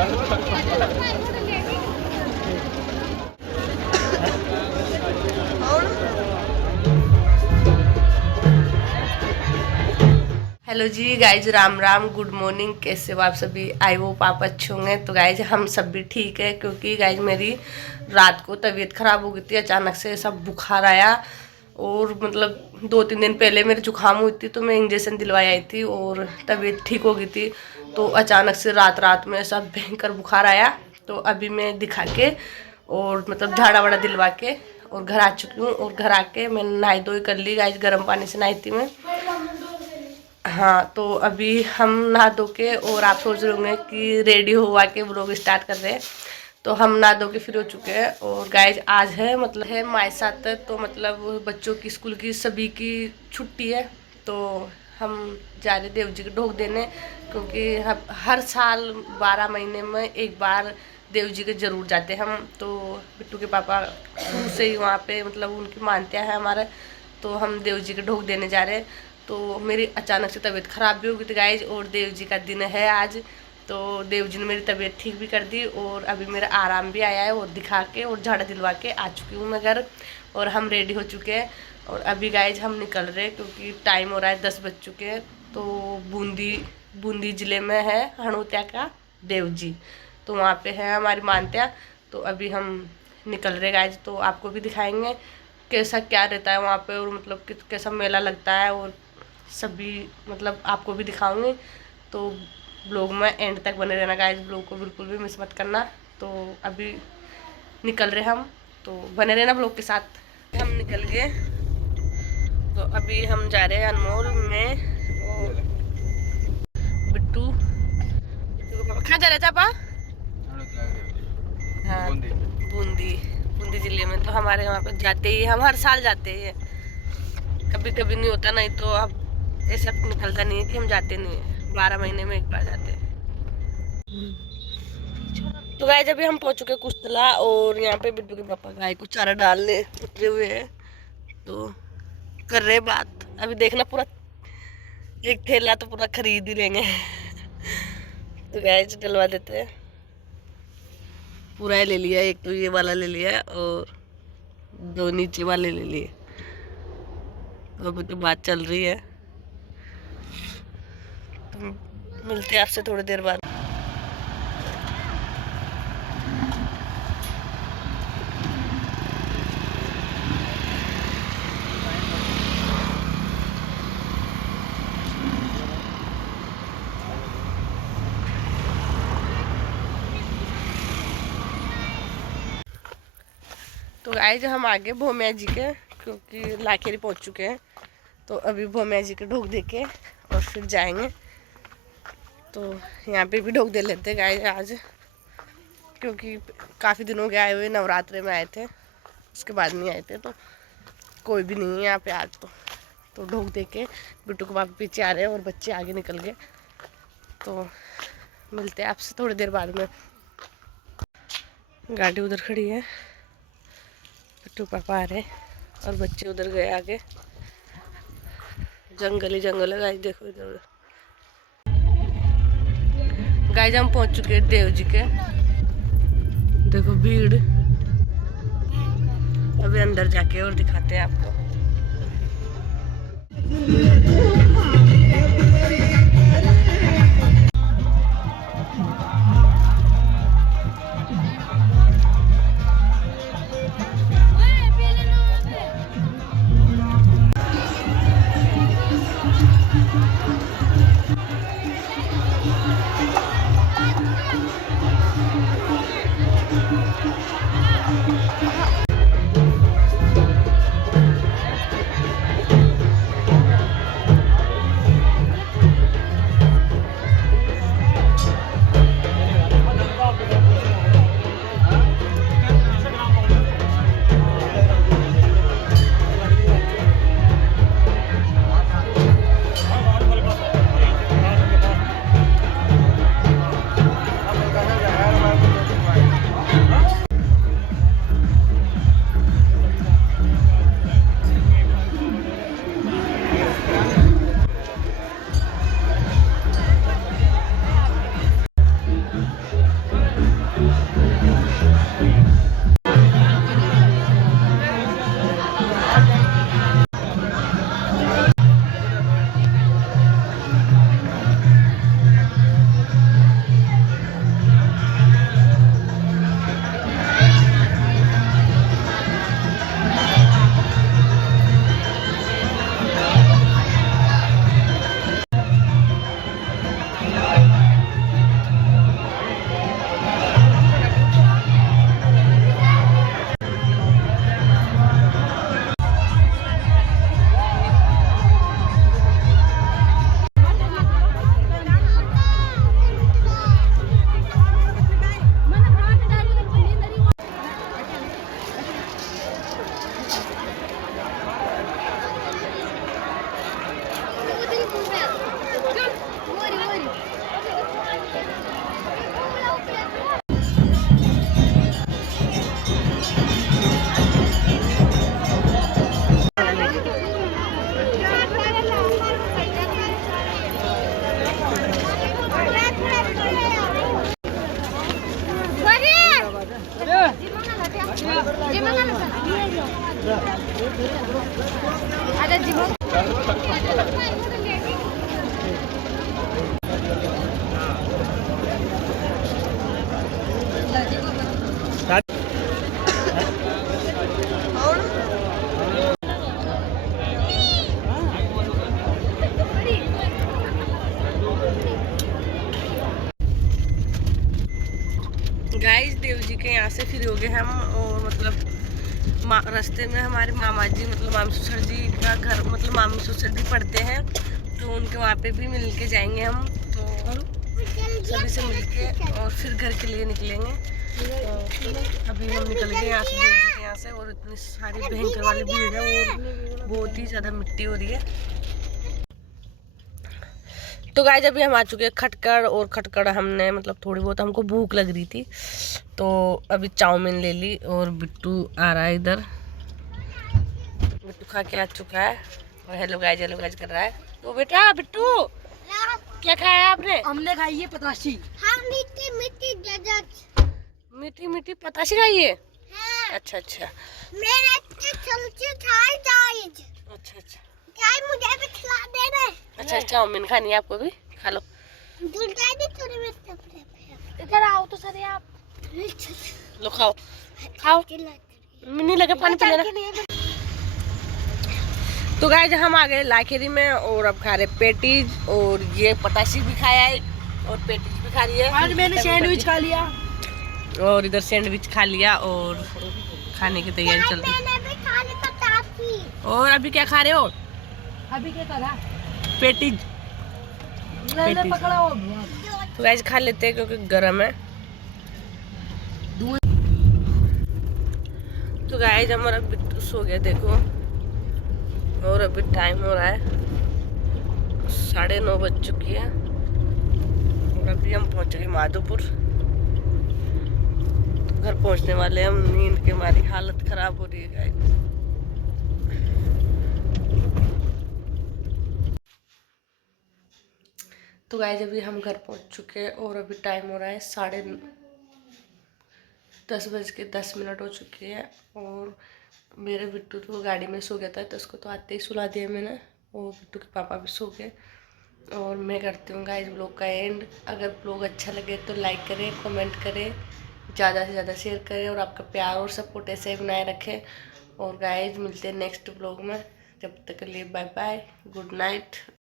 Hello जी guys, Ram Ram, good morning. कैसे हो आप सभी? आई वो पापा अच्छे होंगे। तो गाइज हम सब भी ठीक है, क्योंकि गाइज मेरी रात को तबीयत खराब हो गई थी। अचानक से सब बुखार आया और मतलब 2-3 दिन पहले मेरे जुकाम हुई थी, तो मैं इंजेक्शन दिलवाई आई थी और तबीयत ठीक हो गई थी। तो अचानक से रात रात में सब भयंकर बुखार आया। तो अभी मैं दिखा के और मतलब झाड़ा वाड़ा दिलवा के और घर आ चुकी हूँ। और घर आके मैंने नहाई धोई कर ली गाइज, गर्म पानी से नहाई थी मैं। हाँ, तो अभी हम नहा धो के, और आप सोच रहे होंगे कि रेडी हुआ के व्लॉग स्टार्ट कर रहे हैं। तो हम नहा धो के फ्री हो चुके हैं। और गाइज आज है मतलब है माई साथ, तो मतलब बच्चों की स्कूल की सभी की छुट्टी है। तो हम जा रहे देव जी के ढोक देने, क्योंकि हम हर साल 12 महीने में एक बार देव जी के जरूर जाते हैं हम। तो बिट्टू के पापा शुरू से ही वहाँ पे मतलब उनकी मान्यता है हमारे। तो हम देव जी के ढोक देने जा रहे हैं। तो मेरी अचानक से तबीयत ख़राब भी हो गई थी गाइज, और देव जी का दिन है आज। तो देव जी ने मेरी तबीयत ठीक भी कर दी, और अभी मेरा आराम भी आया है। और दिखा के और झाड़ा दिलवा के आ चुकी हूँ मैं घर, और हम रेडी हो चुके हैं। और अभी गाइज हम निकल रहे हैं, क्योंकि टाइम हो रहा है 10 बज चुके हैं। तो बूंदी ज़िले में है हणुत्या का देव जी, तो वहाँ पे है हमारी मान्यता। तो अभी हम निकल रहे गाइज, तो आपको भी दिखाएंगे कैसा क्या रहता है वहाँ पे, और मतलब कैसा मेला लगता है, और सभी मतलब आपको भी दिखाऊंगी। तो ब्लॉग में एंड तक बने रहना गाइज, ब्लॉग को बिल्कुल भी मिस मत करना। तो अभी निकल रहे हम, तो बने रहना ब्लॉग के साथ। हम निकल गए, तो अभी हम जा रहे हैं अनमोल में। और बिट्टू कहाँ जा रहे थे पापा? हाँ, बूंदी बूंदी जिले में। तो हमारे वहाँ पे जाते ही, हम हर साल जाते हैं। कभी कभी नहीं होता, नहीं तो अब ऐसा निकलता नहीं है कि हम जाते नहीं है। 12 महीने में एक बार जाते हैं। तो गाय जब हम पहुंच चुके कुशतला, और यहाँ पे बिट्टू के पापा गाय को चारा डालने उतरे हुए हैं। तो कर रहे बात। अभी देखना पूरा एक थैला तो पूरा खरीद ही लेंगे। तो गाय डलवा देते हैं। पूरा ही ले लिया, एक तो ये वाला ले लिया और 2 नीचे वाले ले लिए। तो अभी तो बात चल रही है, तो मिलते हैं आपसे थोड़ी देर बाद। तो गाइस हम आगे भोमिया जी के, क्योंकि लाखेरी पहुंच चुके हैं। तो अभी भोमिया जी के ढोक दे के और फिर जाएंगे। तो यहाँ पे भी ढोक दे लेते गाइस आज, क्योंकि काफ़ी दिनों के आए हुए, नवरात्रे में आए थे, उसके बाद नहीं आए थे। तो कोई भी नहीं है यहाँ पे आज। तो ढोक दे के बिट्टू के पापा पीछे आ रहे हैं और बच्चे आगे निकल गए। तो मिलते हैं आपसे थोड़ी देर बाद में। गाड़ी उधर खड़ी है, बिट्टू पापा आ रहे और बच्चे उधर गए आगे। जंगल ही जंगल है गाइस, देखो इधर। गाइस हम पहुंच चुके हैं देव जी के। देखो भीड़। अभी अंदर जाके और दिखाते हैं आपको। गाइस देव जी के यहाँ से फिर हो गए हम, और मतलब रास्ते में हमारे मामा जी मतलब मामी ससुर जी का घर, मतलब मामी ससुर जी पढ़ते हैं, तो उनके वहाँ पे भी मिल के जाएंगे हम। तो सभी से मिल के और फिर घर के लिए निकलेंगे। तो अभी हम निकल गए यहाँ से, देव जी के यहाँ से, और इतनी सारी भयंकर वाली भीड़ है और बहुत ही ज़्यादा मिट्टी हो रही है। तो गाइस अभी हम आ चुके हैं खटकड़, और खटकड़ हमने मतलब थोड़ी बहुत हमको भूख लग रही थी, तो अभी चाउमीन ले ली, और बिट्टू आ रहा है इधर, बिट्टू खा के आ चुका है और हेलो गाइस कर रहा है। तो बेटा बिट्टू क्या खाया आपने? हमने खाई है पताशी। हाँ, मीठी मीठी डेजर्ट। मीठी मीठी पताशी खाई है। हाँ। अच्छा अच्छा मेरे चलचे थाई गाइस। अच्छा अच्छा गाइस मुझे भी खिला देना। अच्छा चाउमीन खानी है आपको भी, खा लो। दूध दे थोड़ी में। इधर आओ तो सर आप। लो खाओ खाओ, नहीं लगे पानी पी लेना। तो गाइस हम आ गए लाखेरी में, और अब खा रहे पेटीज, और ये पताशी भी खाया है और पेटीज भी खा रही है। आज मैंने सैंडविच खा लिया, और इधर सैंडविच खा लिया, और खाने की तैयारी चल रही है। मैंने भी खाने पताशी। और अभी क्या खा रहे हो? अभी क्या करा? पेटीज। ले पकड़ा हो। तो गाइस खा लेते हैं क्योंकि गर्म है। तो गाइस हमारा बिट्टू सो गया देखो, और अभी टाइम हो रहा है 9:30 बज चुकी है, और अभी हम पहुंच गए माधोपुर। तो घर पहुंचने वाले हम, नींद के हमारी हालत खराब हो रही है गाइस। तो गाइस अभी हम घर पहुंच चुके हैं, और अभी टाइम हो रहा है 10:10 हो चुके हैं, और मेरे बिट्टू तो गाड़ी में सो गया था, तो उसको तो आते ही सुला दिया मैंने, और बिट्टू के पापा भी सो गए। और मैं करती हूँ गाइस ब्लॉग का एंड। अगर ब्लॉग अच्छा लगे तो लाइक करें, कमेंट करें, ज़्यादा से ज़्यादा शेयर करें, और आपका प्यार और सपोर्ट ऐसे ही बनाए रखें। और गाइस मिलते हैं नेक्स्ट ब्लॉग में, जब तक के लिए बाय बाय, गुड नाइट।